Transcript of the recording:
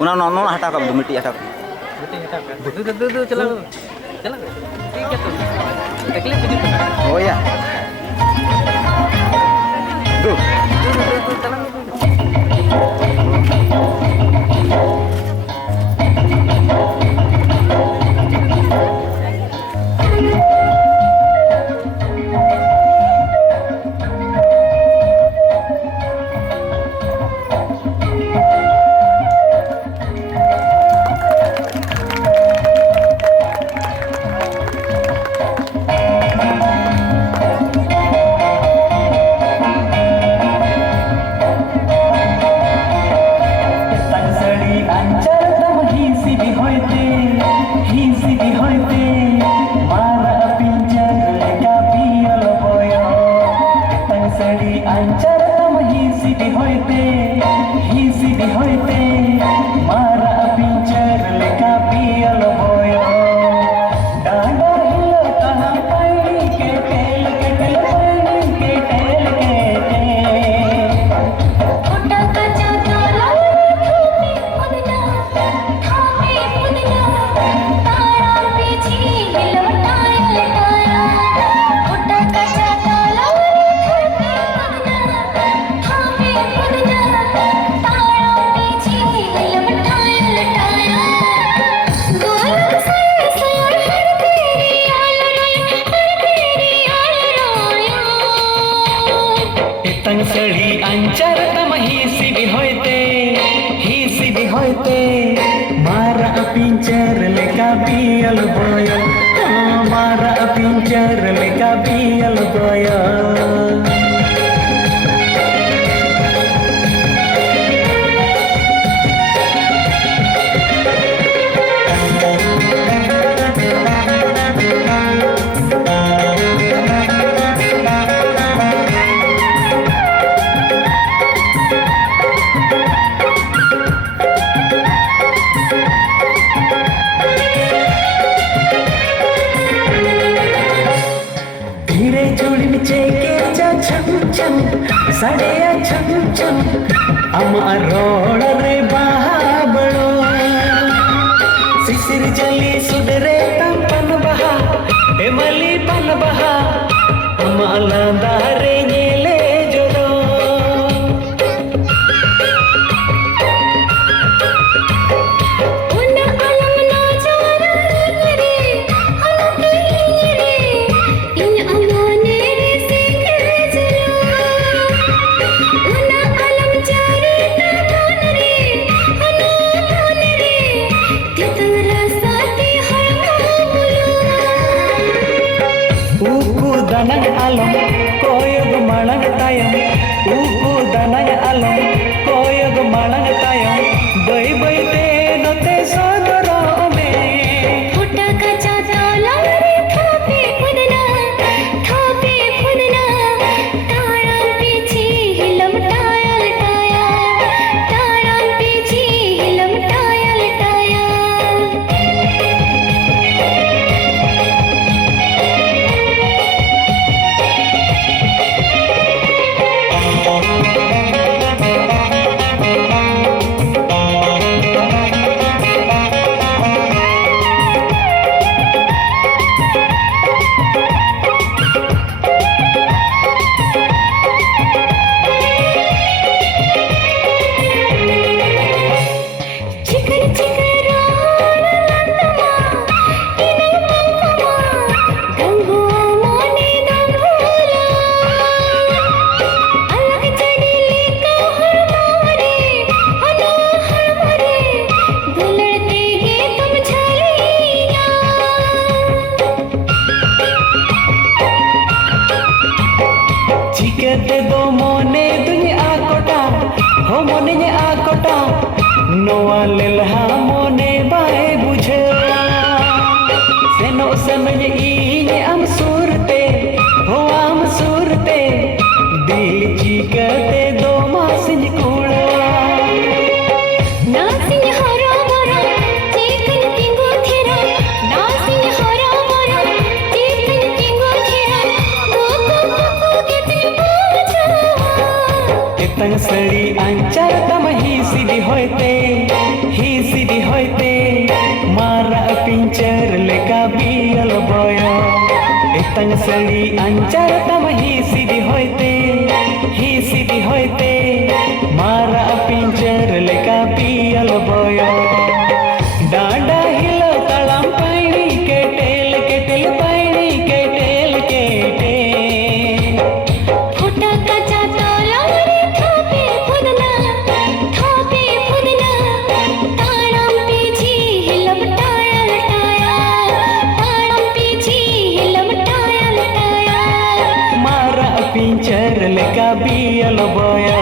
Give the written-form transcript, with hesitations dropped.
उना हटा का मिट्टी हटा दो चला चला ठीक है तो तकलीफ भी हो या दो चला तंगसड़ी अंचर तम ही सीधी होते मारा पिंचर लेका पियल बोयल मारा पिंचर लेका पियल बोयल साड़े छम छम अमरोड़ रे बाबड़ो सिसिर जली सुडरे तंपन बहा एमली पन बहा अमला दारे नेले जोड़ो danang alam koyog malang tayang uku danang alam koyog malang tayang bai bai te note sodoro me फुटा कच्चा तौला रे थापे फुदना तारा पीछे हिलमटाया लटाया तारा पीछे हिलमटाया लटाया नोआ लेलहा मोने बाए बुझे सेनो समय इने आम सूरते हो आम सूरते दिल चीकते दो मासिन कूड़ा नासिन हरा मरा चेकन तिंगो थेरा नासिन हरा मरा चेकन तिंगो थेरा को केते पूछा तंग सड़ी अंचर तम ही सीधी होते ही सड़ी अंचार तम ही सीधी होते मारा पिंजर लेका पियल बयो डांडा हिलो तड़म पानी केटेल केटेल पानी केटेल केटेल फुटा काचा तोला रे थोपे फुदना ताड़म पीछी लपटाया लटाया ताड़म पीछी लपटाया लटाया मारा पिंजर लेका पियल बयो